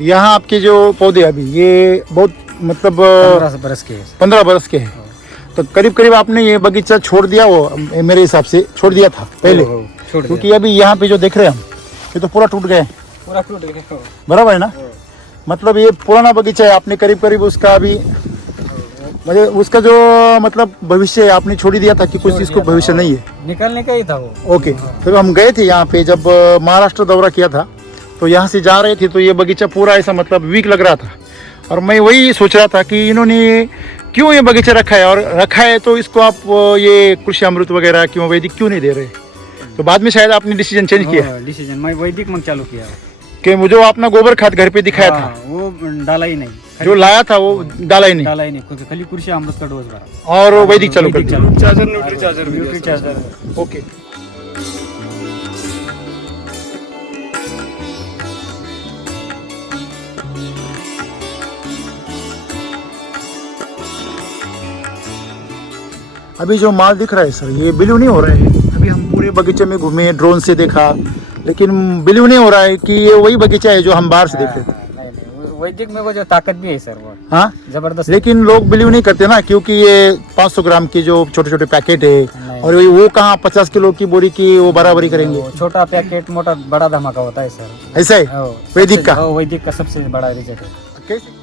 यहाँ आपके जो पौधे अभी ये बहुत मतलब 15 बरस के हैं। 15 बरस के हैं, तो करीब करीब आपने ये बगीचा छोड़ दिया, वो मेरे हिसाब से छोड़ दिया था पहले, छोड़ दिया। क्योंकि अभी यहाँ पे जो देख रहे हैं हम, ये तो पूरा टूट गए, पूरा टूट गया। बराबर है ना। मतलब ये पुराना बगीचा है, आपने करीब करीब उसका अभी मतलब उसका जो मतलब भविष्य है आपने छोड़ ही दिया था कि कुछ इसको भविष्य नहीं है, निकलने का ही था वो। ओके। तो हम गए थे यहाँ पे, जब महाराष्ट्र दौरा किया था तो यहाँ से जा रहे थे तो ये बगीचा पूरा ऐसा मतलब वीक लग रहा था, और मैं वही सोच रहा था कि इन्होंने क्यों ये बगीचा रखा है, और रखा है तो इसको आप ये कृषि अमृत वगैरह क्यों वैदिक क्यों नहीं दे रहे। तो बाद में शायद आपने डिसीजन चेंज किया, डिसीजन मैं वैदिक मंग चालू किया कि मुझे वो अपना गोबर खाद घर पे दिखाया था, वो डाला ही नहीं, जो लाया था वो डाला ही नहीं, क्योंकि खाली कृषि अमृत का डोज भरा और वैदिक चालू कर दिया। Nutri charger. ओके। अभी जो माल दिख रहा है सर, ये बिलीव नहीं हो रहा है। अभी हम पूरे बगीचे में घूमे, ड्रोन से देखा, लेकिन बिलीव नहीं हो रहा है कि ये वही बगीचा है जो हम बाहर से देख रहे थे। वैदिक में वो जो ताकत भी है सर, वो हाँ जबरदस्त। लेकिन लोग बिलीव नहीं करते ना, क्योंकि ये 500 ग्राम की जो छोटे छोटे पैकेट है, और वो कहाँ 50 किलो की बोरी की वो बराबरी करेंगे। छोटा पैकेट मोटा बड़ा धमाका होता है सर, ऐसा है वैदिक का। वैदिक का सबसे बड़ा रिजल्ट है। कैसे?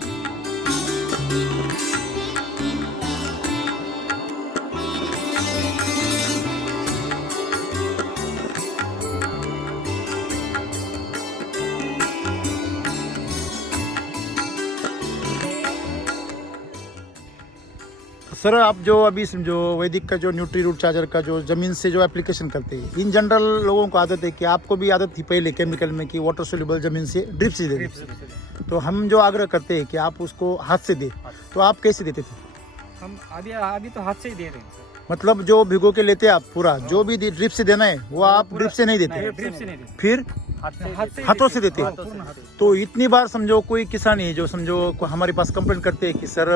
सर आप जो अभी समझो वैदिक का जो न्यूट्री रूट चार्जर का जो जमीन से जो एप्लीकेशन करते हैं, इन जनरल लोगों को आदत है कि आपको भी आदत थी पहले केमिकल में कि वाटर सोल्यूबल जमीन से ड्रिप से दे, तो हम जो आग्रह करते हैं कि आप उसको हाथ से दे, तो आप कैसे देते थे? हम अभी तो हाथ से ही दे रहे हैं सर। मतलब जो भिगो के लेते हैं आप पूरा, जो भी ड्रिप से देना है वो आप ड्रिप से नहीं देते, ड्रिप से नहीं देते, फिर हाथों से देते हैं। तो इतनी बार समझो कोई किसान है जो समझो हमारे पास कंप्लेंट करते हैं कि सर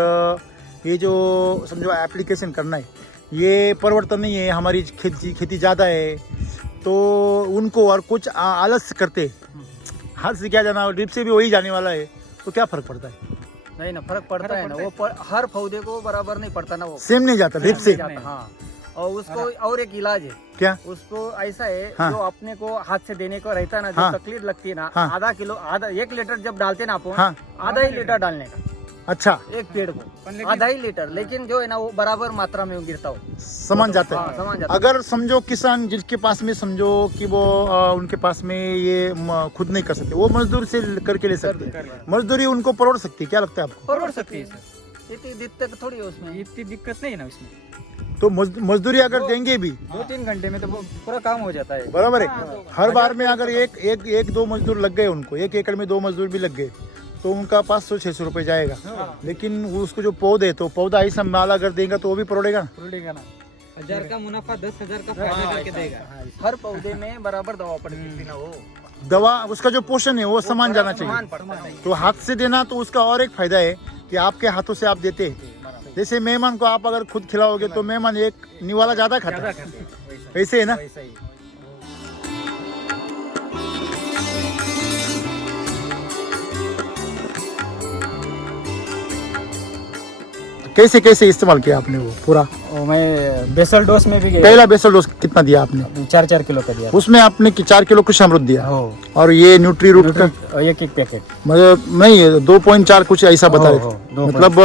ये जो समझो एप्लीकेशन करना है ये परिवर्तन नहीं है, हमारी खेती ज़्यादा है, तो उनको और कुछ आलस करते, हाथ से क्या जाना, ड्रिप से भी वही जाने वाला है, तो क्या फर्क पड़ता है? नहीं ना, फर्क पड़ता है ना, वो हर पौधे को बराबर नहीं पड़ता ना, वो सेम नहीं जाता ड्रिप से। हाँ, और उसको और एक इलाज है क्या? उसको ऐसा है, हाँ। जो अपने को हाथ से देने को रहता है ना, जो हाँ। तकलीफ लगती है ना, हाँ। आधा किलो 1 लीटर जब डालते ना अपन, हाँ। आधा ही लीटर डालने का अच्छा, एक पेड़ को, आधा ही लीटर, लेकिन जो है ना वो बराबर मात्रा में गिरता हो, समझ जाता हाँ, है। समझ जाता है। अगर समझो किसान जिसके पास में समझो कि वो उनके पास में ये खुद नहीं कर सकते, वो मजदूर से करके ले सकते, मजदूरी उनको परोड़ सकती है, क्या लगता है आपको? पकड़ सकती है सर, इतनी दिक्कत थोड़ी है उसमें। इतनी दिक्कत नहीं है ना उसमें, तो मजदूरी अगर देंगे भी 2-3 घंटे में तो पूरा काम हो जाता है। बराबर है। हर बार में अगर एक दो मजदूर लग गए, उनको 1 एकड़ में 2 मजदूर भी लग गए, तो उनका 500-600 रुपए जाएगा। लेकिन उसको जो पौधे, तो पौधा ऐसा माला अगर देगा तो वो भी परोड़ेगा ना, 1000 का मुनाफा 10,000 का फायदा करके देगा। हर पौधे में बराबर दवा पड़ती ना, वो दवा, उसका जो पोषण है वो समान जाना समान चाहिए। पड़ता है। तो हाथ से देना, तो उसका और एक फायदा है कि आपके हाथों से आप देते हैं। जैसे मेहमान को आप अगर खुद खिलाओगे तो मेहमान एक निवाला ज्यादा खाता है, वैसे है ना। वैसा ही। कैसे कैसे इस्तेमाल किया आपने वो पूरा? और मैं बेसल डोज में भी गया, पहला बेसल डोज कितना दिया आपने? 4-4 किलो का दिया। उसमें आपने 4 किलो कृषि अमृत दिया, हो और ये न्यूट्री रूट का एक पैकेट, मतलब नहीं 2.4 कुछ ऐसा बता रहे हो, थे, 2.4 मतलब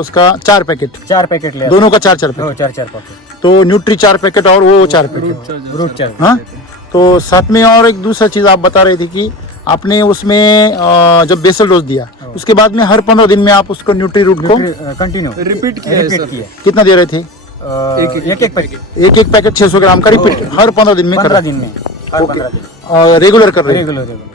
उसका 4 पैकेट, 4 पैकेट ले, दोनों का 4-4 पैकेट, 4-4 पैकेट तो न्यूट्री 4 पैकेट और वो 4 पैकेट। Route charge. हाँ, तो साथ में और एक दूसरा चीज आप बता रहे थे कि आपने उसमें जब बेसल डोज दिया उसके बाद में हर 15 दिन में आप उसको न्यूट्री रूट को कंटिन्यू रिपीट किया। कितना दे रहे थे? एक पैकेट, एक पैकेट 600 ग्राम का रिपीट हर 15 दिन में 15 दिन में, हर 15 दिन रेगुलर कर रहे हैं। रेगुलर।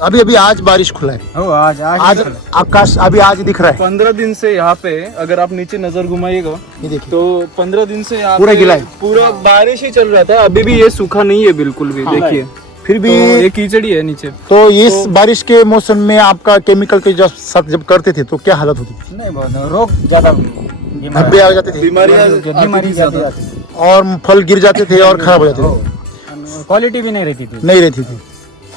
अभी अभी आज बारिश खुला है, हो आज आकाश अभी आज दिख रहा है, 15 दिन से यहाँ पे अगर आप नीचे नजर घुमाइएगा ये देखिए तो 15 दिन से यहाँ पूरा पे गिला है। पूरा बारिश ही चल रहा था, अभी भी ये सूखा नहीं है बिल्कुल भी। देखिए फिर भी तो ये कीचड़ ही है नीचे। तो इस बारिश के मौसम में आपका केमिकल के जब करते थे तो क्या हालत होती थी? नहीं बहुत रोग ज्यादा धब्बे आ जाते थे बीमारी ज्यादा आती थी। और फल गिर जाते थे और खराब हो जाते थे, क्वालिटी भी नहीं रहती थी। नहीं रहती थी।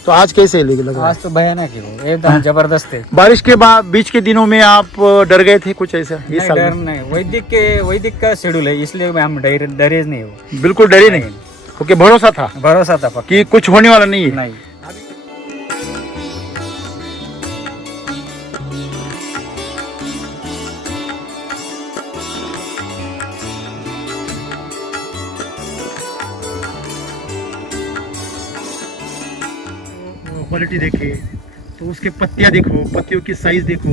तो आज कैसे लग रहा है? आज तो भयानक है वो, एकदम जबरदस्त है। बारिश के बाद बीच के दिनों में आप डर गए थे कुछ ऐसा? ये नहीं, साल डर में? नहीं, वैदिक का शेड्यूल है, इसलिए हम डरे नहीं हो। बिल्कुल डरे नहीं। ओके, भरोसा था भरोसा था पक्का। कि कुछ होने वाला नहीं है। नहीं। क्वालिटी देखे तो उसके पत्तियां देखो, पत्तियों की साइज देखो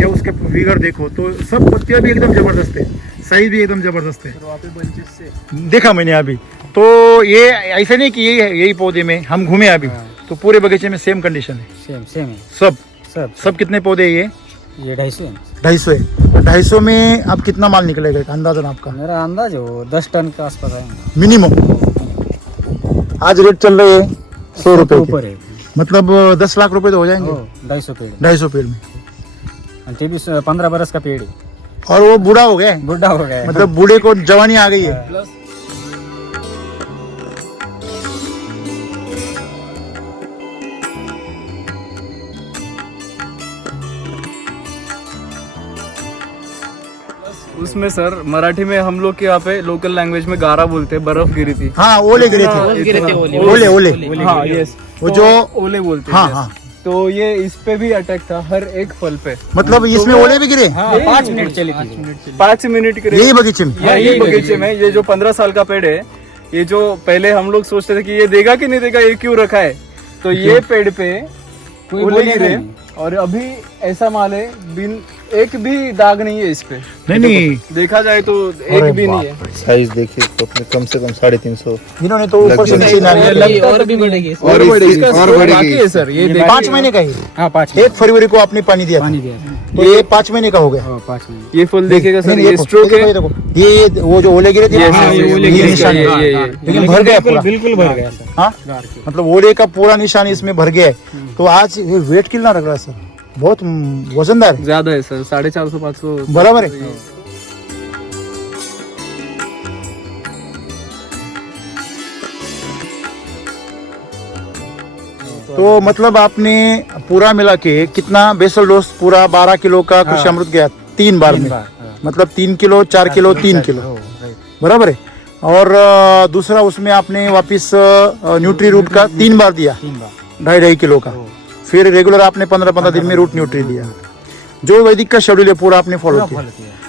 या उसके फिगर देखो, तो सब पत्तियां भी एकदम जबरदस्त है, साइज भी एकदम जबरदस्त है। देखा मैंने अभी। तो ये ऐसा नहीं कि यही पौधे में हम घूमे अभी, तो पूरे बगीचे में सेम कंडीशन है। सेम है सब सब। सब कितने पौधे ये? 250 है। 250 है। 250 में अब कितना माल निकलेगा अंदाजन आपका? मेरा अंदाज है वो 10 टन के आसपास आएंगे मिनिमम। आज रेट चल रहे हैं 100 रुपए ऊपर के। है। मतलब 10 लाख रुपए तो हो जाएंगे 250 पेड़ 250 पेड़ में। और ये भी 15 बरस का पेड़ है। और वो बूढ़ा हो गया है, बुढ़ा हो गया है। मतलब बूढ़े को जवानी आ गई है। उसमें सर मराठी में हम लोग के यहाँ पे लोकल लैंग्वेज में गारा बोलते हैं, बर्फ गिरी थी। हाँ, ओले गिरे थे। ओले ओले हाँ यस, वो जो ओले बोलते हाँ हैं। हाँ, तो ये इस पे भी अटैक था हर एक फल पे। मतलब इसमें ओले भी गिरे 5 मिनट चली थी। 5 मिनट के यही बगीचे में। यही बगीचे में। ये जो 15 साल का पेड़ है, ये जो पहले हम लोग सोचते थे कि ये देगा कि नहीं देगा, ये क्यों रखा है, तो ये पेड़ पे कोई ओले बोले गिरे नहीं। और अभी ऐसा माल है, बिन एक भी दाग नहीं है इस पे। नहीं देखा जाए तो एक भी नहीं है। साइज देखिए तो अपने कम से कम 350। इन्होंने तो ऊपर से नीचे नाली और भी बढ़ेगी, और बढ़ेगी, और बढ़ेगी। बाकी है सर ये 5 महीने का ही। हाँ 5 1 फरवरी को आपने पानी दिया था। पानी दिया था। ये 5 महीने का हो गया। 5 महीने। ये फल देखेगा सर, नहीं, ये स्ट्रोक है। देखो, ये वो जो ओले गिरे थे Yes, हाँ, yes, ये yes, ओले yes, गिरे yes, निशान ये, है। ये, ये। लेकिन भर गया पूरा। बिल्कुल भर गया सर। हाँ, मतलब ओले का पूरा निशान इसमें भर गया है। तो आज ये वेट कितना लग रहा है सर? बहुत वजनदार है। ज्यादा है सर, 450-500 बराबर है। तो मतलब आपने पूरा मिला के कितना बेसल डोज पूरा 12 किलो का कृषि अमृत गया 3 बार में? मतलब 3 किलो, 4 किलो, 3 किलो, बराबर है। और दूसरा उसमें आपने वापिस न्यूट्री रूट का 3 बार दिया, 2.5 किलो का। फिर रेगुलर आपने 15-15 दिन में रूट न्यूट्री दिया। जो वैदिक का शेड्यूल है पूरा आपने फॉलो किया।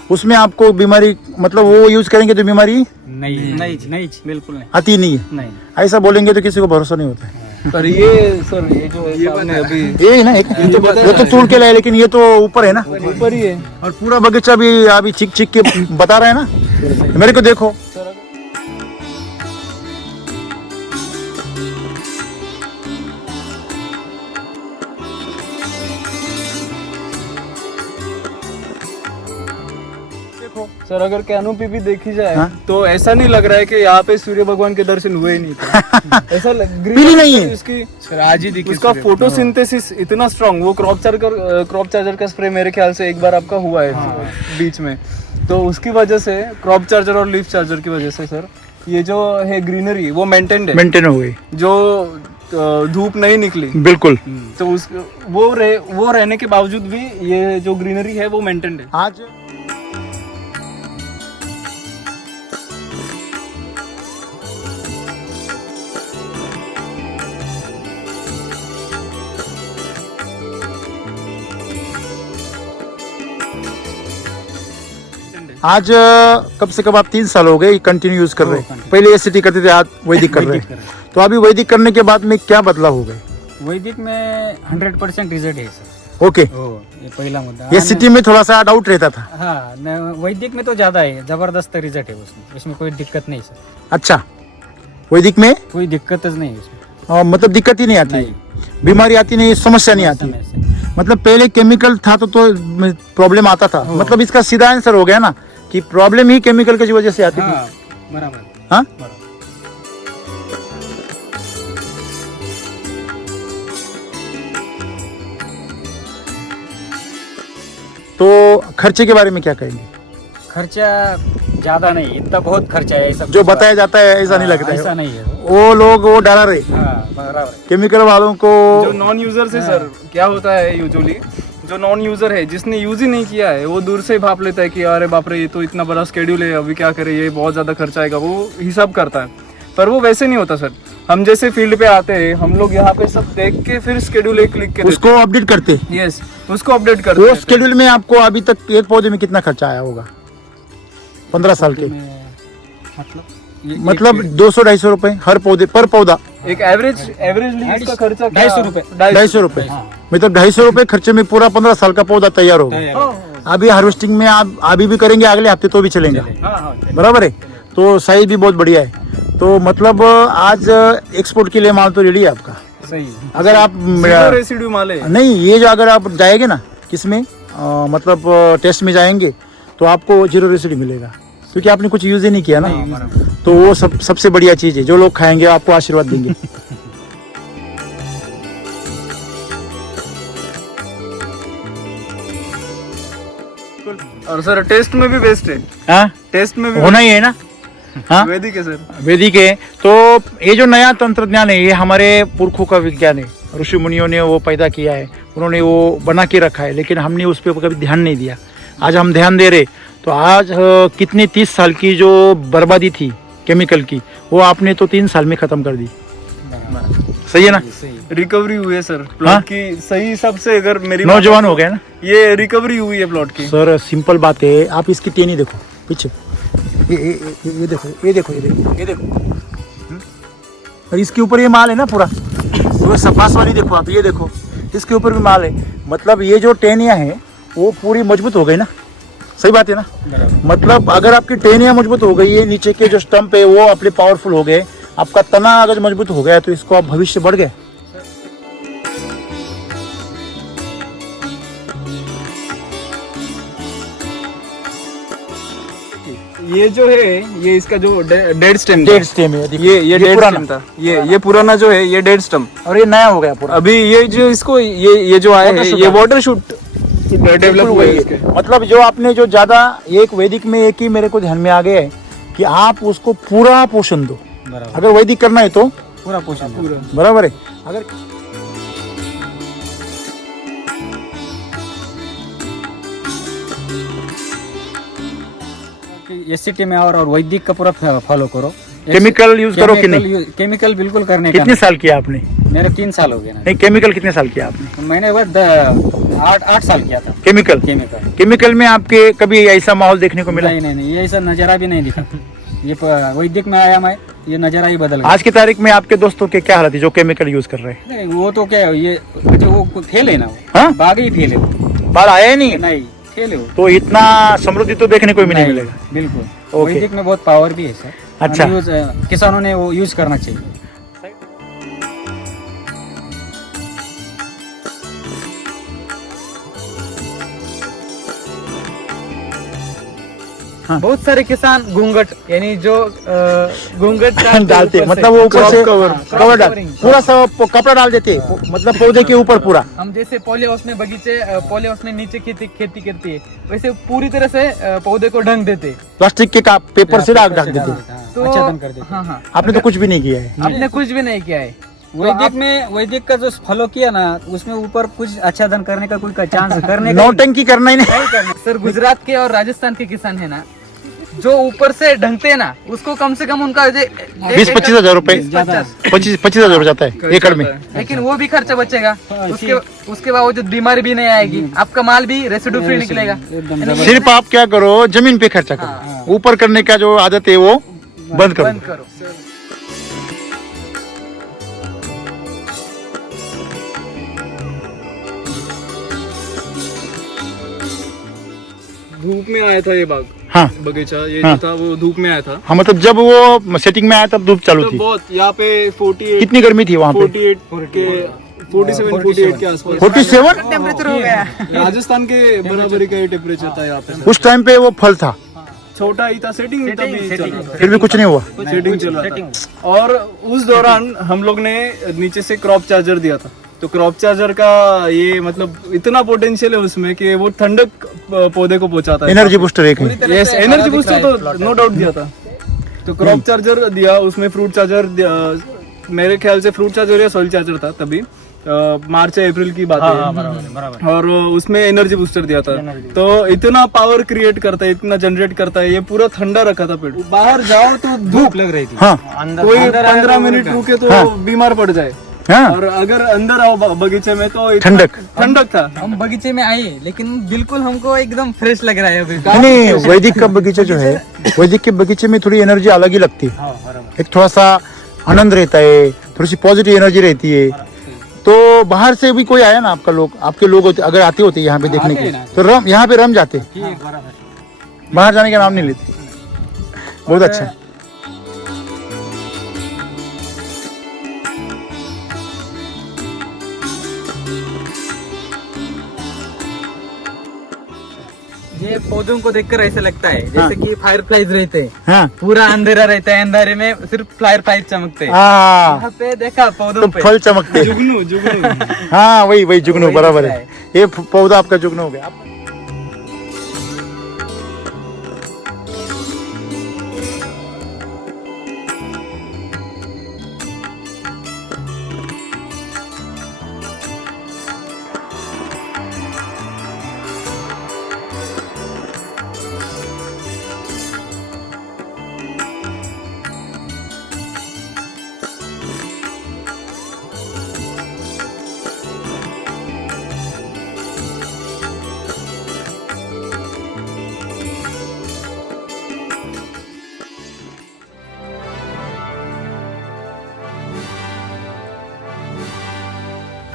उसमें आपको बीमारी, मतलब वो यूज करेंगे तो बीमारी नहीं बिल्कुल नहीं। आती नहीं है। नहीं। ऐसा बोलेंगे तो किसी को भरोसा नहीं होता है। सर ये जो है सामने अभी ये ना एक ये तो तोड़ के लाए, लेकिन ये तो ऊपर है ना, ऊपर ही है। और पूरा बगीचा भी अभी चिक चिक के बता रहा है ना। मेरे को देखो, सर अगर कैनोपी भी देखी जाए हाँ? तो ऐसा नहीं लग रहा है कि यहाँ पे सूर्य भगवान के दर्शन हुए ही नहीं थे। ऐसा पीली नहीं है। उसकी आज ही दिखी, उसका फोटोसिंथेसिस इतना स्ट्रांग। वो क्रॉप चार्जर का स्प्रे मेरे ख्याल से एक बार आपका हुआ है बीच में, तो उसकी वजह से, क्रॉप चार्जर और लीफ चार्जर की वजह से सर ये जो है ग्रीनरी वो मेंटेन हो गई, जो धूप नहीं निकली बिल्कुल। तो उस वो रहने के बावजूद भी ये जो ग्रीनरी है वो मेंटेन है। आज आज कम से कम आप 3 साल हो गए कंटिन्यू यूज कर रहे हैं। पहले एससीटी करते थे, आज वैदिक कर रहे हैं। तो अभी वैदिक करने के बाद में क्या बदलाव हो गए? वैदिक में 100% रिजल्ट है सर। ओके, ये पहला मुद्दा। एससीटी में थोड़ा सा डाउट रहता था। हाँ, वैदिक में तो ज्यादा है, जबरदस्त रिजल्ट है उसमें कोई दिक्कत नहीं सर। अच्छा, वैदिक में कोई दिक्कत नहीं है उसमें। मतलब दिक्कत ही नहीं आती, बीमारी आती नहीं, समस्या नहीं आती। समय से। मतलब पहले केमिकल था तो प्रॉब्लम आता था। मतलब इसका सीधा आंसर हो गया ना कि प्रॉब्लम ही केमिकल की वजह से आती थी। हाँ, बराबर। हाँ, बराबर। खर्चे के बारे में क्या कहेंगे? खर्चा ज्यादा नहीं, इतना बहुत खर्चा है सब जो बताया जाता है ऐसा नहीं लगता ऐसा है, नहीं है। वो लोग वो डरा रहे हाँ, बराबर है। केमिकल वालों को। जो नॉन यूजर से सर क्या होता है यूजुअली, जो नॉन यूजर है जिसने यूज ही नहीं किया है वो दूर से ही भाप लेता है कि अरे बाप रे ये तो इतना बड़ा स्केड्यूल है, अभी क्या करे, ये बहुत ज्यादा खर्चा आएगा, वो हिसाब करता है। पर वो वैसे नहीं होता सर। हम जैसे फील्ड पे आते हैं, हम लोग यहाँ पे सब देख के फिर स्केड्यूल एक लिख के उसको अपडेट करते। यस, उसको अपडेट करते वो हैं। स्केड्यूल में आपको अभी तक एक पौधे में कितना खर्चा आया होगा 15 साल के? मतलब 200-250 रुपए हर पौधे पर पौधा। एक एवरेज लीज का खर्चा 250 रुपए। 250 रुपए, मतलब 250 रुपए खर्चे में पूरा 15 साल का पौधा तैयार होगा। अभी हार्वेस्टिंग में आप अभी भी करेंगे, अगले हफ्ते तो भी चलेंगे, बराबर है। तो साइज भी बहुत बढ़िया है। तो मतलब आज एक्सपोर्ट के लिए माल तो रेडी है आपका। सही है। अगर आप रेसिड्यू माल है। नहीं, ये जो अगर आप जाएंगे ना किसमें मतलब टेस्ट में जाएंगे तो आपको 0 रेसिड्यू मिलेगा, क्योंकि आपने कुछ यूज ही नहीं किया ना। तो वो सबसे बढ़िया चीज है, जो लोग खाएंगे आपको आशीर्वाद देंगे। और सर टेस्ट में भी बेस्ट है, हाँ, टेस्ट में भी होना ही है ना। हाँ, वैदिक है सर। वैदिक है। तो ये जो नया तंत्रज्ञान है ये हमारे पुरखों का विज्ञान है, ऋषि मुनियों ने वो पैदा किया है, उन्होंने वो बना के रखा है, लेकिन हमने उस पर कभी ध्यान नहीं दिया। आज हम ध्यान दे रहे, तो आज कितनी 30 साल की जो बर्बादी थी केमिकल की, वो आपने तो 3 साल में खत्म कर दी। सही है ना? रिकवरी हुई है सर हाँ? प्लॉट की, सही हिसाब से अगर मेरी नौजवान हो गए ना ये रिकवरी हुई है प्लॉट की। सर। सिंपल बात है, आप इसकी टेनी देखो पीछे, ये देखो, ये देखो, ये देखो, ये देखो। और इसके ऊपर ये माल है ना पूरा, तो सफास वाली देखो आप, ये देखो इसके ऊपर भी माल है। मतलब ये जो टेनियाँ हैं वो पूरी मजबूत हो गई ना। सही बात है ना? मतलब अगर आपकी टेनियाँ मजबूत हो गई है, नीचे के जो स्टंप है वो अपने पावरफुल हो गए, आपका तना अगर मजबूत हो गया तो इसको आप भविष्य बढ़ गए। ये जो है ये इसका जो डेड स्टेम डेड स्टेम है, ये डेड पुराना स्टेम था। ये पुराना जो है ये डेड स्टेम, और ये नया हो गया पूरा। अभी ये जो इसको ये जो आया है ये वाटर शूट डेवलप हुआ है इसके। मतलब जो आपने जो ज्यादा एक वैदिक में एक ही मेरे को ध्यान में आ गया है कि आप उसको पूरा पोषण दो। अगर वैदिक करना है तो पूरा पोषण पूरा। बराबर है। अगर एससीटी में और वैदिक का पूरा फॉलो करो। केमिकल यूज करो कि नहीं? केमिकल बिल्कुल करने का कितने साल किया आपने? मेरे 3 साल हो गए ना। नहीं, केमिकल कितने साल किया आपने? मैंने बस 8 साल किया था केमिकल केमिकल में आपके कभी ऐसा माहौल देखने को मिला? नहीं, ये ऐसा नजारा भी नहीं दिखा। ये वैदिक में आया मैं, ये नजारा ही बदल गया। आज की तारीख में आपके दोस्तों के क्या हालत है जो केमिकल यूज कर रहे हैं? नहीं, वो तो क्या है, ये जो वो फेल है ना, हाँ? बाग ही फेल है वो। बाल आया ही नहीं, नहीं फेल है वो। तो इतना समृद्धि तो देखने को भी नहीं मिलेगा। बिल्कुल। ओके। वैदिक में बहुत पावर भी है सर। अच्छा। किसानों ने वो यूज करना चाहिए। बहुत सारे किसान घूंघट यानी जो घूंघट डालते, मतलब वो ऊपर से कवर डाल, पूरा सब कपड़ा डाल देते, मतलब पौधे के ऊपर पूरा। हम जैसे पॉली हाउस में बगीचे पॉली हाउस में नीचे खेती करती है, वैसे पूरी तरह से पौधे को ढंग देते। प्लास्टिक के पेपर से ढक देते। तो आच्छादन कर देते। हाँ, आपने तो कुछ भी नहीं किया है। आपने कुछ भी नहीं किया है। वैदिक का जो फॉलो किया ना, उसमें ऊपर कुछ आच्छादन करने का कोई चांस करने का नौटंकी करना ही नहीं। नहीं करना। सर गुजरात के और राजस्थान के किसान है ना, जो ऊपर से ढंगते हैं ना, उसको कम से कम उनका 20-25 हजार रुपए, 25 हजार जाता है एकड़ में। लेकिन वो भी खर्चा बचेगा। उसके बाद वो जो बीमारी भी नहीं आएगी, आपका माल भी रेसिड्यू फ्री निकलेगा। सिर्फ आप क्या करो, जमीन पे खर्चा करो, ऊपर करने का जो आदत है वो बंद करो। धूप में आया था ये बाग, हाँ बगीचा ये हाँ। जो था वो धूप में आया था। हाँ, मतलब जब वो सेटिंग में आया तब धूप चालू तो थी। बहुत यहाँ पे 48 कितनी गर्मी थी वहाँ पे? 47-48 के आसपास 47 टेम्परेचर हो गया। राजस्थान के बराबरी का टेम्परेचर था यहाँ पे। उस टाइम पे वो फल था, छोटा ही था, सेटिंग तभी चल रहा था, फिर भी कुछ नहीं हुआ। सेटिंग चल रहा था। और उस दौरान हम लोग ने नीचे से क्रॉप चार्जर दिया था। तो क्रॉप चार्जर का ये मतलब इतना पोटेंशियल है उसमें कि वो ठंडक पौधे को पहुंचाता है। एनर्जी बूस्टर एक है। यस, एनर्जी बूस्टर तो नो डाउट दिया था। तो क्रॉप चार्जर दिया, उसमें फ्रूट चार्जर, मेरे ख्याल से फ्रूट चार्जर या सॉइल चार्जर था तभी, मार्च या अप्रैल की बात है। और उसमें एनर्जी बूस्टर दिया था। तो इतना पावर क्रिएट करता है, इतना जनरेट करता है, ये पूरा ठंडा रखा था पेड़। बाहर जाओ तो धूप लग रही थी, हाँ कोई 15 मिनट रुके तो बीमार पड़ जाए। हाँ और अगर अंदर आओ बगीचे में तो ठंडक था। हम बगीचे में आए लेकिन बिल्कुल हमको एकदम फ्रेश लग रहा है अभी। नहीं, वैदिक का बगीचा जो है, वैदिक के बगीचे में थोड़ी एनर्जी अलग ही लगती है। एक थोड़ा सा आनंद रहता है, थोड़ी सी पॉजिटिव एनर्जी रहती है। तो बाहर से भी कोई आया ना, आपके लोग होते, अगर आते होते यहाँ पे देखने के, तो यहाँ पे रम जाते, बाहर जाने का नाम नहीं लेते। बहुत अच्छा। ये पौधों को देखकर ऐसा लगता है जैसे कि फायर फ्लाइज रहते हैं। हाँ पूरा अंधेरा रहता है, अंधेरे में सिर्फ फायर फ्लाइज चमकते हैं। हाँ, यहाँ पे देखा पौधों तो पे फल चमकते। जुगनू हाँ वही जुगनू, बराबर है। ये पौधा आपका जुगनू हो गया।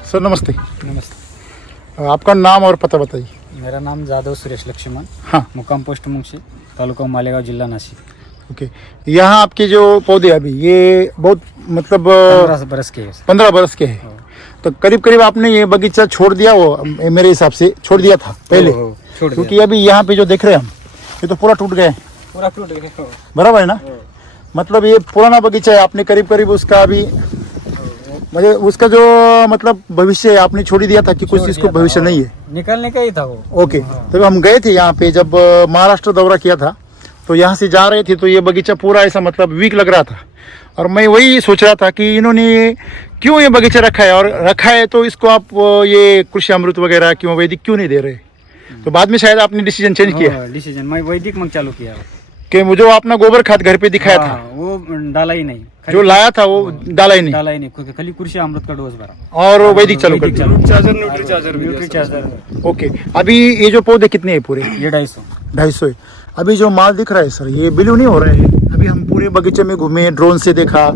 सर नमस्ते। नमस्ते। आपका नाम और पता बताइए। मेरा नाम जादव सुरेश लक्ष्मण, हाँ मुकाम पोस्ट मुंशी, तालुका मालेगांव, जिला नासिक। ओके, यहाँ आपके जो पौधे अभी ये बहुत मतलब 15 बरस के है। 15 बरस के हैं। तो करीब करीब आपने ये बगीचा छोड़ दिया, वो मेरे हिसाब से छोड़ दिया था पहले, क्योंकि अभी यहाँ पे जो देख रहे हैं हम, ये तो पूरा टूट गए, पूरा टूट गया। बराबर है ना। मतलब ये पुराना बगीचा है, आपने करीब करीब उसका अभी मतलब उसका जो मतलब भविष्य है आपने छोड़ ही दिया था कि कुछ इसको भविष्य नहीं है, निकलने का ही था वो। ओके। तो हम गए थे यहाँ पे, जब महाराष्ट्र दौरा किया था, तो यहाँ से जा रहे थे तो ये बगीचा पूरा ऐसा मतलब वीक लग रहा था। और मैं वही सोच रहा था कि इन्होंने क्यों ये बगीचा रखा है, और रखा है तो इसको आप ये कृषि अमृत वगैरह क्यों वैदिक क्यों नहीं दे रहे। तो बाद में शायद आपने डिसीजन चेंज किया, डिसीजन मैं वैदिक मंग चालू किया कि मुझे अपना गोबर खाद घर पे दिखाया था, वो डाला ही नहीं, जो लाया था वो डाला ही नहीं, डाला ही नहीं, खाली कृषि अमृत का डोज भरा और वैदिक चालू कर दिया। चार्जर, न्यूट्री चार्जर भी न्यूट्री चार्जर। ओके, अभी ये जो पौधे कितने हैं पूरे? ये 250 है। अभी जो माल दिख रहा है सर, ये बिलीव नहीं हो रहा है। अभी हम पूरे बगीचे में घूमे, ड्रोन से देखा,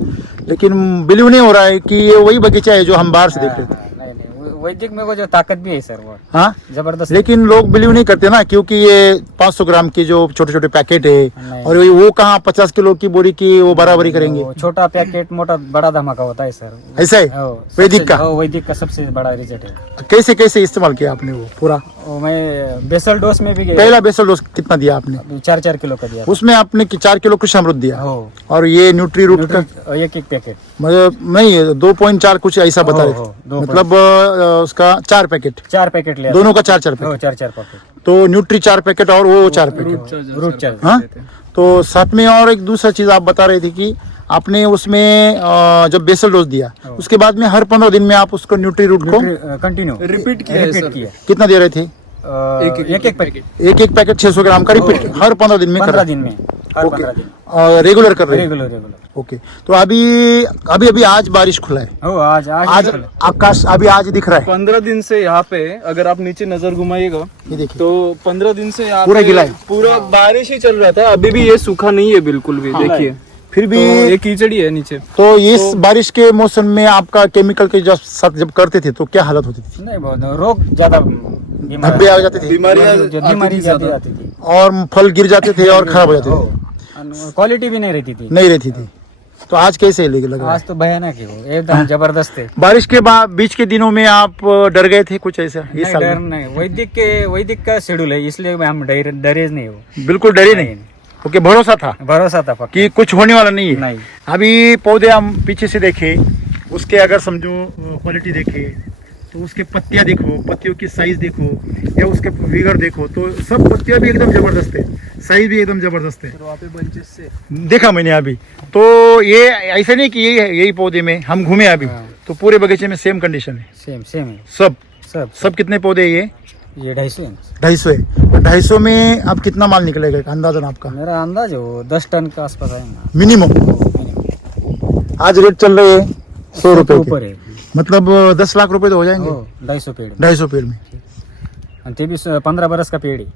लेकिन बिलीव नहीं हो रहा है कि ये वही बगीचा है जो हम बाहर से देख रहे थे। वैदिक में वो जो ताकत भी है सर, वो हाँ जबरदस्त। लेकिन लोग बिलीव नहीं करते ना, क्योंकि ये 500 ग्राम की जो छोटे छोटे पैकेट है, और वो कहाँ 50 किलो की बोरी की वो बराबरी करेंगे। छोटा पैकेट मोटा बड़ा धमाका होता है सर, ऐसा है वैदिक का। वैदिक का सबसे बड़ा रिजल्ट है। कैसे कैसे इस्तेमाल किया आपने वो पूरा? मैं बेसल डोज में भी गया। पहला बेसल डोज कितना दिया आपने? 4 किलो का दिया। उसमें आपने 4 किलो कृषि अमृत दिया, हो। और ये न्यूट्री रूट का एक पैकेट, मतलब नहीं 2.4 कुछ ऐसा बता रहे थे, मतलब उसका 4 पैकेट, 4 पैकेट लिया, दोनों का 4 पैकेट, 4 पैकेट। तो न्यूट्री 4 पैकेट और वो 4 पैकेट, रूट चार्ज। हाँ। तो साथ में और एक दूसरा चीज आप बता रहे थे कि आपने उसमें जब बेसल डोज दिया, उसके बाद में हर 15 दिन में आप उसको न्यूट्री रूट को कंटिन्यू रिपीट किया। कितना दे रहे थे? एक पैकेट, एक पैकेट 600 ग्राम का रिपीट हर 15 दिन में 15 दिन में, हर 15 दिन रेगुलर कर रहे हैं। रेगुलर। ओके, तो अभी आज बारिश खुला है, हो आज आकाश अभी आज दिख रहा है। 15 दिन से यहाँ पे अगर आप नीचे नजर घुमाइएगा ये देखिए, तो 15 दिन से यहाँ पूरा पे गिला है, पूरा बारिश ही चल रहा था। अभी भी ये सूखा नहीं है बिल्कुल भी, देखिए फिर भी तो ये कीचड़ी है नीचे। तो इस बारिश के मौसम में आपका केमिकल के जब करते थे तो क्या हालत होती थी? नहीं, बहुत रोग ज्यादा, धब्बे आ जाते थे, बीमारी ज्यादा आती थी, और फल गिर जाते थे और खराब हो जाते थे, क्वालिटी भी नहीं रहती थी। तो आज कैसे लग रहा है? आज तो भयानक है वो, एकदम जबरदस्त है। बारिश के बाद बीच के दिनों में आप डर गए थे कुछ ऐसा? नहीं, डर नहीं, वैदिक का शेड्यूल है, इसलिए हम डरे नहीं हो, बिल्कुल डरे नहीं। ओके, भरोसा था पक्का कि कुछ होने वाला नहीं है। नहीं। अभी पौधे हम पीछे से देखे, उसके अगर समझो क्वालिटी देखे, तो उसके पत्तियां देखो, पत्तियों की साइज देखो या उसके विगर देखो, तो सब पत्तियां भी एकदम जबरदस्त है, साइज भी एकदम जबरदस्त है। वहाँ पे बंचेस से देखा मैंने अभी। तो ये ऐसा नहीं कि यही पौधे में हम घूमे अभी, तो पूरे बगीचे में सेम कंडीशन है। सेम सेम है सब सब सब कितने पौधे हैं ये 250 है। 250 है। तो 250 में अब कितना माल निकलेगा एक अंदाजन आपका? मेरा अंदाज है वो 10 टन के आसपास आएगा। मिनिमम आज रेट चल रहे हैं 100 रुपए ऊपर के, है मतलब 10 लाख रुपए तो हो जाएंगे 250 पेड़ 250 पेड़ में। और ते भी 15 बरस का पेड़ है,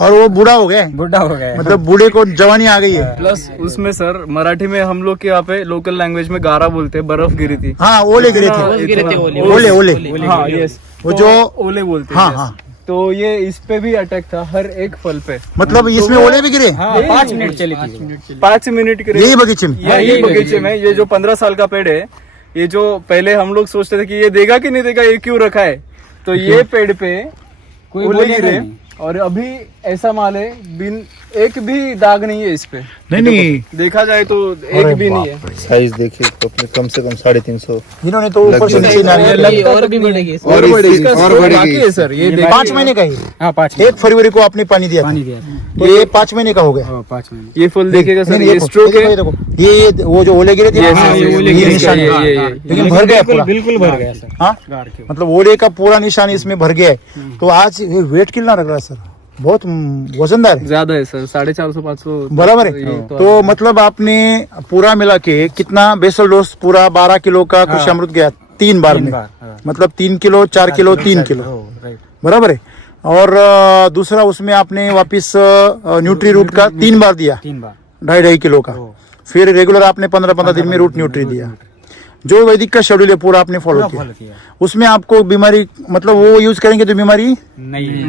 और वो बूढ़ा हो गया है, बुढ़ा हो गया है। मतलब बूढ़े को जवानी आ गई है। प्लस उसमें सर मराठी में हम लोग के यहाँ पे लोकल लैंग्वेज में गारा बोलते हैं, बर्फ गिरी थी। हाँ ओले गिरे थे, ओले ओले हाँ यस, वो तो जो ओले बोलते हाँ हैं। हाँ, तो ये इस पे भी अटैक था हर एक फल पे। मतलब इसमें ओले भी गिरे हाँ 5 मिनट चली थी 5 मिनट के यही बगीचे में। यही बगीचे में ये जो 15 साल का पेड़ है, ये जो पहले हम लोग सोचते थे कि ये देगा कि नहीं देगा, ये क्यों रखा है, तो ये पेड़ पे कोई ओले बोलेगा गिरे नहीं। और अभी ऐसा माल है बिन एक भी दाग नहीं है इस पे। नहीं नहीं, देखा जाए तो एक अरे भी नहीं बाप है। रे। साइज देखिए तो अपने कम से कम 350। इन्होंने तो ऊपर से नीचे नारियल लगता और भी बढ़ेगी और बढ़ेगी और बाकी बढ़ेगी। है सर, ये देखिए। 5 महीने का ही, हाँ 5 1 फरवरी को आपने पानी दिया था, पानी दिया था। तो ये 5 महीने का हो गया। 5 मिनट ये फल देखिएगा सर, नहीं, ये देखो, स्ट्रोक ये है। देखो, ये वो जो ओले गिरे थे Yes, ना, yes, ये ओले गिरे, निशान ये, है। ये, ये। लेकिन भर गया पूरा। बिल्कुल भर गया सर। हाँ, मतलब ओले का पूरा निशान इसमें भर गया है। तो आज ये वेट कितना लग रहा है सर? बहुत वजनदार है, ज्यादा है सर, 450-500 बराबर है। ये तो मतलब आपने पूरा मिला के कितना बेसल डोज पूरा 12 किलो का कृषि अमृत गया 3 बार में, मतलब 3 किलो 4 किलो 3 किलो, राइट बराबर है। और दूसरा उसमें आपने वापिस न्यूट्री रूट का 3 बार दिया, 3 बार 2.5 किलो का। फिर रेगुलर आपने 15-15 दिन में रूट न्यूट्री दिया। जो वैदिक का शेड्यूल है पूरा आपने फॉलो किया। किया। उसमें आपको बीमारी, मतलब वो यूज करेंगे तो बीमारी नहीं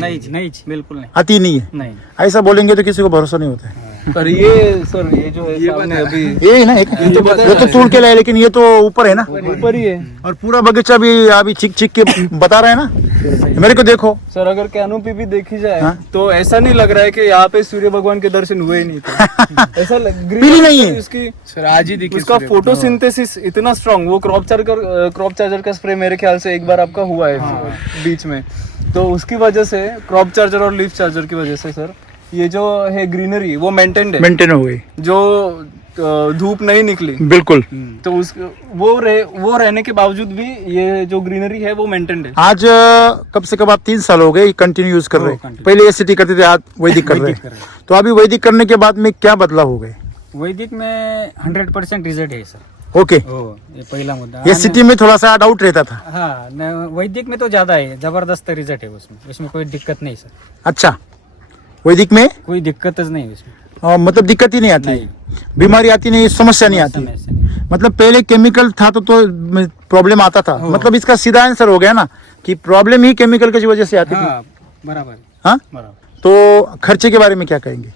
बिल्कुल नहीं आती नहीं है। नहीं ऐसा बोलेंगे तो किसी को भरोसा नहीं होता है। पर ये सर, ये जो है सामने अभी ये ना एक ये तो तोड़ के लाए, लेकिन ये तो ऊपर है ना, ऊपर ही है और पूरा बगीचा भी अभी चिक चिक के बता रहे हैं ना। मेरे को देखो सर, अगर कैनोपी भी देखी जाए हाँ? तो ऐसा नहीं लग रहा है कि यहाँ पे सूर्य भगवान के दर्शन हुए ही नहीं थे। ऐसा पीली नहीं है। उसकी सर आज ही देखिए उसका फोटोसिंथेसिस इतना स्ट्रांग, वो क्रॉप चार्जर का स्प्रे मेरे ख्याल से एक बार आपका हुआ है बीच में, तो उसकी वजह से क्रॉप चार्जर और लीफ चार्जर की वजह से सर ये जो है ग्रीनरी वो मेंटेन्ड है, मेंटेन हो गई, जो धूप नहीं निकली, बिल्कुल। तो उस वो रहने के बावजूद भी ये जो ग्रीनरी है वो मेंटेन्ड है। आज कब से कब आप 3 साल हो गए कंटिन्यू यूज कर रहे हैं। पहले एसिटी करते थे, आज वैदिक कर रहे हैं। तो अभी वैदिक करने के बाद में क्या बदलाव हो गए? वैदिक में 100% रिजल्ट है सर। ओके, ये पहला मुद्दा। ये सिटी में थोड़ा सा डाउट रहता था। हाँ वैदिक में तो ज्यादा है, जबरदस्त रिजल्ट है उसमें कोई दिक्कत नहीं सर, अच्छा, वैदिक में कोई दिक्कत नहीं है उसमें। मतलब दिक्कत ही नहीं आती, बीमारी आती नहीं, समस्या नहीं आती। समय से नहीं। मतलब पहले केमिकल था तो प्रॉब्लम आता था। मतलब इसका सीधा आंसर हो गया ना कि प्रॉब्लम ही केमिकल की वजह से आती थी। हाँ बराबर हाँ, बराबर। तो खर्चे के बारे में क्या कहेंगे?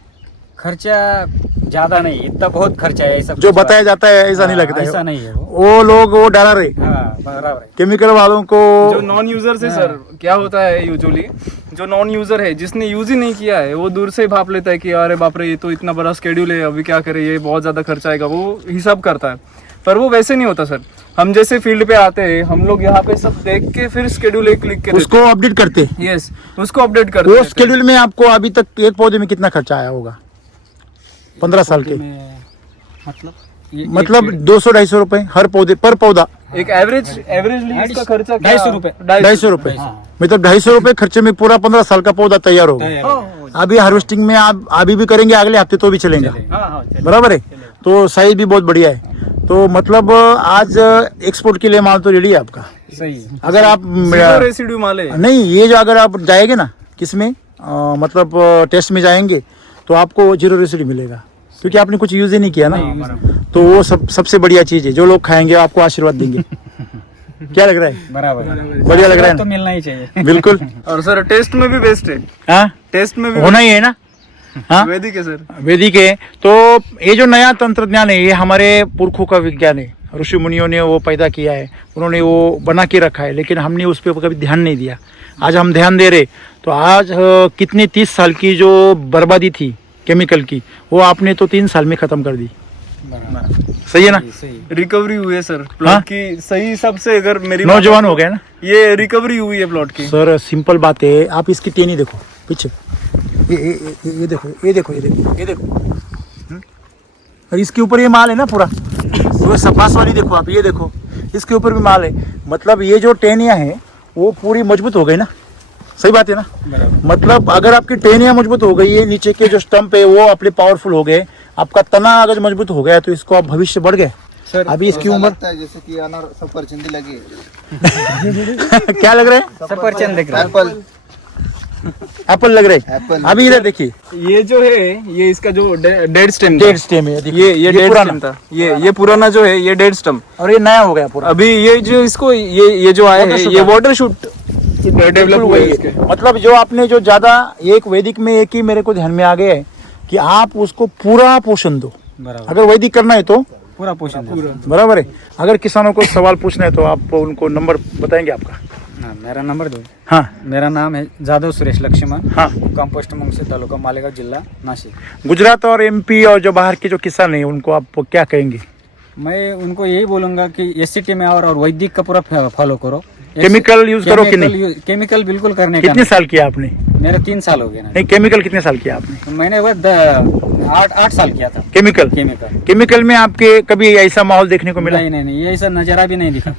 खर्चा ज्यादा नहीं, इतना बहुत खर्चा है सब जो बताया जाता है ऐसा नहीं लगता ऐसा है। नहीं है वो लोग वो डरा रहे हाँ बराबर है। केमिकल वालों को। जो नॉन यूजर से सर क्या होता है, यूजुअली जो नॉन यूजर है जिसने यूज ही नहीं किया है वो दूर से भाप लेता है कि अरे बाप रे ये तो इतना बड़ा स्केड्यूल है, अभी क्या करे, ये बहुत ज्यादा खर्चा आएगा, वो हिसाब करता है। पर वो वैसे नहीं होता सर, हम जैसे फील्ड पे आते हैं, हम लोग यहाँ पे सब देख के फिर स्केड्यूल एक लिख के उसको अपडेट करते। यस, उसको अपडेट करते वो हैं। स्केड्यूल में आपको अभी तक एक पौधे में कितना खर्चा आया होगा 15 साल के? मतलब 200-250 रुपए हर पौधे पर पौधा। एक एवरेज लीज का खर्चा 250 रुपए। 250 रुपए, मतलब 250 रुपए खर्चे में पूरा 15 साल का पौधा तैयार होगा। अभी हार्वेस्टिंग में आप अभी भी करेंगे, अगले हफ्ते तो भी चलेंगे, बराबर है। तो साइज भी बहुत बढ़िया है। तो मतलब आज एक्सपोर्ट के लिए माल तो रेडी है आपका। सही है। अगर आप रेसिड्यू माल है। नहीं, ये जो अगर आप जाएंगे ना किसमें मतलब टेस्ट में जाएंगे तो आपको 0 रेसिड्यू मिलेगा, क्योंकि आपने कुछ यूज ही नहीं किया ना। तो वो सबसे बढ़िया चीज है, जो लोग खाएंगे आपको आशीर्वाद देंगे। क्या लग रहा है? बराबर बढ़िया लग रहा है तो ना? मिलना ही चाहिए। बिल्कुल। और सर टेस्ट में भी बेस्ट है, हाँ, टेस्ट में भी होना ही है ना। हाँ, वैदिक है सर। वैदिक है। तो ये जो नया तंत्रज्ञान है, ये हमारे पुरखों का विज्ञान है, ऋषि मुनियों ने वो पैदा किया है, उन्होंने वो बना के रखा है, लेकिन हमने उस पर कभी ध्यान नहीं दिया। आज हम ध्यान दे रहे, तो आज कितनी 30 साल की जो बर्बादी थी केमिकल की, वो आपने तो 3 साल में खत्म कर दी। सही है ना? सही रिकवरी हुई है सर हाँ? प्लॉट की सही हिसाब से अगर मेरी नौजवान हो गए ना ये रिकवरी हुई है प्लॉट की। सर। सिंपल बात है, आप इसकी टेनी देखो पीछे, ये देखो, ये देखो, ये देखो, ये देखो। और इसके ऊपर ये माल है ना पूरा, वो सपास वाली देखो आप, ये देखो इसके ऊपर भी माल है। मतलब ये जो टेनिया है वो पूरी मजबूत हो गई ना, सही बात है ना? मतलब अगर आपकी टेनिया मजबूत हो गई है, नीचे के जो स्टंप है वो अपने पावरफुल हो गए, आपका तना अगर मजबूत हो गया तो इसको आप भविष्य बढ़ गए। सर अभी इसकी ऐसा उम्र लगता है जैसे कि अनार सफरचंदी लगी है। क्या लग रहा है? सफरचंद दिख रहा है। एप्पल एप्पल लग रहा है। एप्पल अभी इधर देखिए, ये जो है ये इसका जो डेड स्टेम डेड स्टेम है, देखिए, ये डेड पुराना स्टेम था, ये पुराना जो है ये डेड स्टम। और ये नया हो गया पूरा। अभी ये जो इसको ये जो आया है ये वाटर शूट डेवलप हुआ है इसके। मतलब जो आपने जो ज्यादा एक वैदिक में एक ही मेरे को ध्यान में आ गया है कि आप उसको पूरा पोषण दो। बराबर, अगर वैदिक करना है तो पूरा पोषण पूरा। बराबर है। अगर किसानों को सवाल पूछना है तो आप उनको नंबर बताएंगे आपका? हाँ, मेरा नंबर दो। हाँ मेरा नाम है जादव सुरेश लक्ष्मण, हाँ। कंपोस्ट मुंगसी तालुका मालेगांव जिला नासिक। गुजरात और एमपी और जो बाहर के जो किसान हैं उनको आप क्या कहेंगे? मैं उनको यही बोलूंगा कि एससीटी में और वैदिक का पूरा फॉलो करो। केमिकल यूज करो कि नहीं? केमिकल बिल्कुल करने का कितने साल किया आपने? नहीं। मेरा 3 साल हो गया ना। नहीं, केमिकल कितने साल किया आपने? मैंने बस 8 साल किया था केमिकल केमिकल में आपके कभी ऐसा माहौल देखने को मिला? नहीं नहीं नहीं, ये ऐसा नजारा भी नहीं दिखा।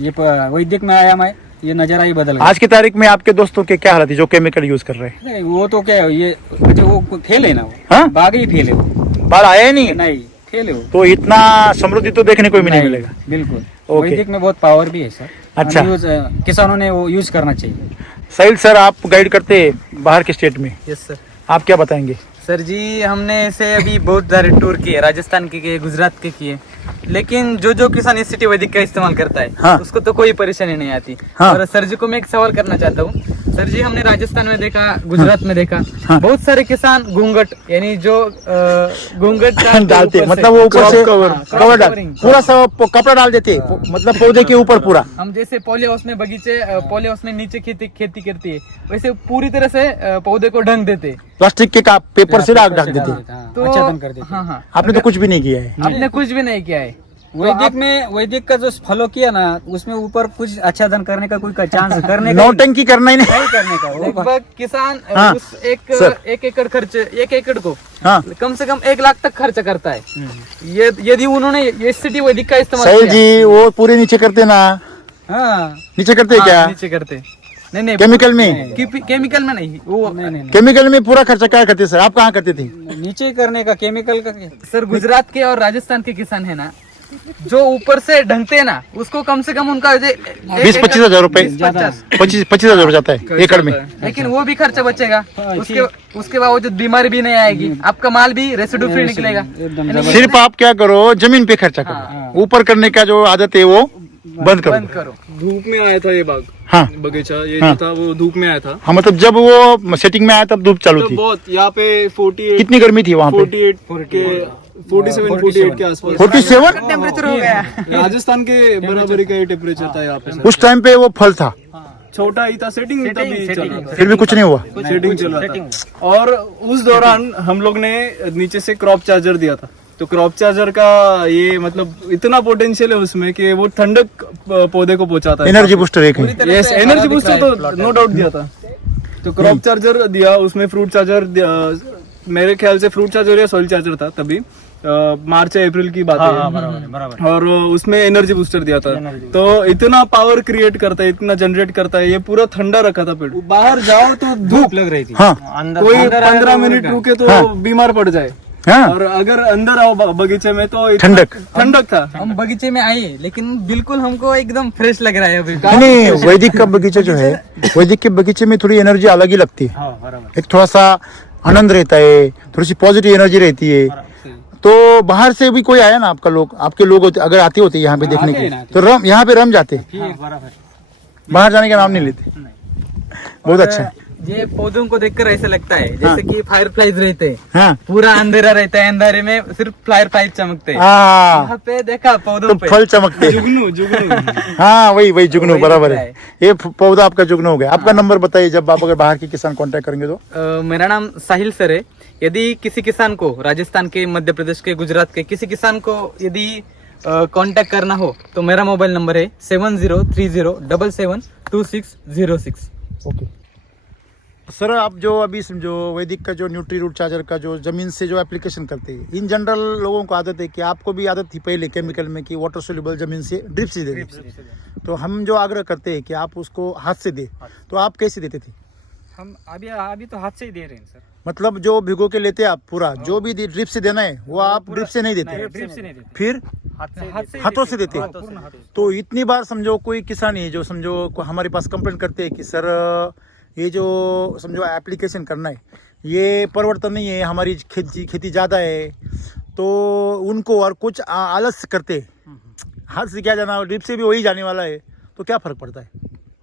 ये वैदिक में आया मैं, ये नजारा ही बदल गया। आज की तारीख में आपके दोस्तों के क्या हालत है जो केमिकल यूज कर रहे हैं? नहीं, वो तो क्या है, ये जो वो फेल है ना, हाँ? वो बाग ही फेल है वो। बाढ़ आया ही नहीं, नहीं, फेल है वो। तो इतना समृद्धि तो देखने को ही नहीं नहीं, मिलेगा। बिल्कुल। ओके। वैदिक में बहुत पावर भी है सर। अच्छा। किसानों ने वो यूज करना चाहिए। साहिल सर, आप गाइड करते हैं बाहर के स्टेट में, यस सर। आप क्या बताएंगे? सर जी, हमने ऐसे अभी बहुत सारे टूर किए, राजस्थान के किए, गुजरात के किए, लेकिन जो किसान इस सिटी वैदिक का इस्तेमाल करता है हाँ। उसको तो कोई परेशानी नहीं आती। हाँ। और सर जी को मैं एक सवाल करना चाहता हूँ। सर जी, हमने राजस्थान में देखा, गुजरात में देखा, हाँ। बहुत सारे किसान घूंघट यानी जो घूंघट डालते, मतलब वो ऊपर से कवर डाल, कवरिंग। पूरा सब कपड़ा डाल देते, मतलब पौधे के ऊपर पूरा। हम जैसे पॉली हाउस में बगीचे, पॉली हाउस में नीचे खेती करती है, वैसे पूरी तरह से पौधे को ढंग देते। प्लास्टिक के पेपर से ढक देते। तो अच्छा कर देते। हाँ हाँ, आपने तो कुछ भी नहीं किया है। आपने कुछ भी नहीं किया है। वैदिक का जो फॉलो किया ना, उसमें ऊपर कुछ अच्छा धन करने का कोई चांस करने का नौटंकी करना ही नहीं। नहीं करने का वो लगभग किसान हाँ, उस सर। एक एकड़ खर्च, 1 एकड़ को हाँ कम से कम 1 लाख तक खर्च करता है। ये यदि उन्होंने एससीटी वैदिक का इस्तेमाल साहिल किया। जी, वो पूरे नीचे करते ना, हाँ नीचे करते हाँ, क्या? नीचे करते नहीं नहीं, केमिकल में? केमिकल में नहीं, वो नहीं केमिकल में पूरा खर्चा क्या करते सर? आप कहाँ करते थे? नीचे करने का, केमिकल का। सर, गुजरात के और राजस्थान के किसान है ना, जो ऊपर से ढंगते हैं ना, उसको कम से कम उनका 20-25 हजार रुपए, 20-50, 25 हजार जाता है एकड़ में। लेकिन वो भी खर्चा बचेगा। उसके बावजूद बीमारी भी नहीं आएगी, आपका माल भी रेसिड्यू फ्री निकलेगा। एकदम सिर्फ आप क्या करो, जमीन पे खर्चा करो, ऊपर करने का जो आदत है वो बंद बंद करो। करो। धूप में आया था ये बाग, हाँ बगीचा ये हाँ। जो था वो धूप में आया था। हाँ, मतलब जब वो सेटिंग में आया तब धूप चालू तो थी। बहुत यहाँ पे 48 कितनी गर्मी थी वहाँ पे? 47-48 के आसपास 47? टेम्परेचर हो गया। राजस्थान के बराबरी का ये टेम्परेचर था यहाँ पे सर। उस टाइम पे वो फल था, छोटा ही था, सेटिंग तभी चल रहा था, फिर भी कुछ नहीं हुआ। सेटिंग चल रहा था। और उस दौरान हम लोग ने नीचे से क्रॉप चार्जर दिया था। तो क्रॉप चार्जर का ये मतलब इतना पोटेंशियल है उसमें कि वो ठंडक पौधे को पहुंचाता है। एनर्जी बूस्टर एक है। यस, एनर्जी बूस्टर तो नो डाउट दिया था। तो क्रॉप चार्जर दिया, उसमें फ्रूट चार्जर, मेरे ख्याल से फ्रूट चार्जर या सॉइल चार्जर था तभी, मार्च या अप्रैल की बात है। और उसमें एनर्जी बूस्टर दिया था। तो इतना पावर क्रिएट करता है, इतना जनरेट करता है, ये पूरा ठंडा रखा था पेड़। बाहर जाओ तो धूप लग रही थी। हाँ कोई 15 मिनट रुके तो बीमार पड़ जाए। हाँ, और अगर अंदर आओ बगीचे में तो इतना ठंडक था। हम बगीचे में आए, लेकिन बिल्कुल हमको एकदम फ्रेश लग रहा है अभी। नहीं, वैदिक का बगीचा जो है, वैदिक के बगीचे में थोड़ी एनर्जी अलग ही लगती है। एक थोड़ा सा आनंद रहता है, थोड़ी सी पॉजिटिव एनर्जी रहती है। तो बाहर से भी कोई आया ना, आपके लोग होते, अगर आते होते यहाँ पे देखने के, तो यहाँ पे रम जाते, बाहर जाने का नाम नहीं लेते। बहुत अच्छा है। ये पौधों को देखकर ऐसा लगता है जैसे कि फायर फ्लाइज रहते हैं, हाँ पूरा अंधेरा रहता है, अंधेरे में सिर्फ फायर फ्लाइज चमकते हैं। हाँ, यहाँ पे देखा पौधों तो पे फल चमकते। जुगनू हाँ, वही जुगनू, वही बराबर दिख है। ये पौधा आपका जुगनू हो गया। आपका नंबर बताइए, जब आप अगर बाहर के किसान कांटेक्ट करेंगे तो। मेरा नाम साहिल सर है। यदि किसी किसान को राजस्थान के, मध्य प्रदेश के, गुजरात के किसी किसान को यदि कांटेक्ट करना हो तो मेरा मोबाइल नंबर है 7030772606। ओके सर, आप जो अभी समझो वैदिक का जो न्यूट्री रूट चार्जर का जो जमीन से जो एप्लीकेशन करते हैं, इन जनरल लोगों को आदत है कि आपको भी आदत थी पहले केमिकल में कि वाटर सोल्यूबल जमीन से ड्रिप से दे, तो हम जो आग्रह करते हैं कि आप उसको हाथ से दे, तो आप कैसे देते थे? हम अभी तो हाथ से ही दे रहे हैं सर। मतलब जो भिगो के लेते आप पूरा जो भी ड्रिप से देना है वो आप ड्रिप से नहीं देते, ड्रिप से नहीं देते, फिर हाथों से देते हैं। तो इतनी बार समझो कोई किसान है जो समझो हमारे पास कंप्लेंट करते हैं कि सर ये जो समझो एप्लीकेशन करना है ये परिवर्तन नहीं है, हमारी खेती ज़्यादा है, तो उनको और कुछ आलस करते हैं, हाथ से क्या जाना, ड्रिप से भी वही जाने वाला है, तो क्या फर्क पड़ता है?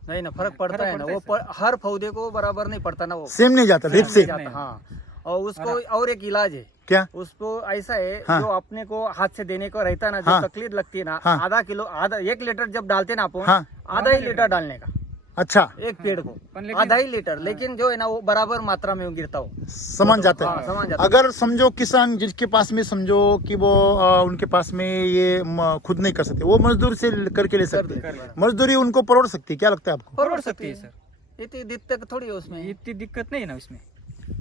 नहीं ना, फर्क पड़ता है ना, वो हर पौधे को बराबर नहीं पड़ता ना, वो सेम नहीं जाता ड्रिप से। हाँ, और उसको और एक इलाज है, क्या? उसको ऐसा है हाँ। जो अपने को हाथ से देने को रहता है ना, जो हाँ। तकलीफ लगती है ना, हाँ। आधा किलो, आधा 1 लीटर जब डालते ना अपन, हाँ। आधा ही लीटर डालने का अच्छा, एक पेड़ को, आधा ही लीटर, लेकिन जो है ना वो बराबर मात्रा में गिरता हो, समान जाता हाँ, है। समान जाता है। अगर समझो किसान जिसके पास में समझो कि वो उनके पास में ये खुद नहीं कर सकते, वो मजदूर से करके ले सकते हैं, मजदूरी उनको परोड़ सकती है, क्या लगता है आपको? परोड़ सकती है सर, इतनी दिक्कत थोड़ी है उसमें। इतनी दिक्कत नहीं है ना उसमें,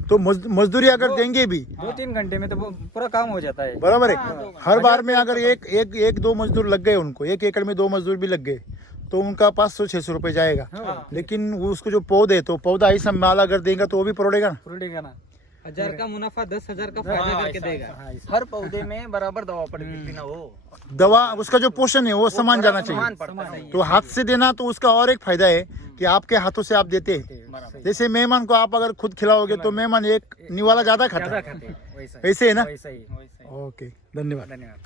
तो मजदूरी अगर देंगे भी 2-3 घंटे में तो वो पूरा काम हो जाता है। बराबर है। हर बार में अगर एक दो मजदूर लग गए, उनको 1 एकड़ में 2 मजदूर भी लग गए, तो उनका 500-600 रुपए जाएगा। लेकिन वो उसको जो पौधे, तो पौधा ऐसा माल अगर देगा तो वो भी परोड़ेगा ना। उड़ेगा ना, 1000 का मुनाफा 10,000 का फायदा करके देगा। हर पौधे में बराबर दवा पड़ती ना, वो दवा उसका जो पोषण है वो समान जाना समान चाहिए। पड़ता है। तो हाथ से देना तो उसका और एक फायदा है कि आपके हाथों से आप देते हैं। जैसे मेहमान को आप अगर खुद खिलाओगे तो मेहमान एक निवाला ज्यादा खाता है, वैसा ऐसे है ना? वैसा ही। ओके, धन्यवाद। धन्यवाद।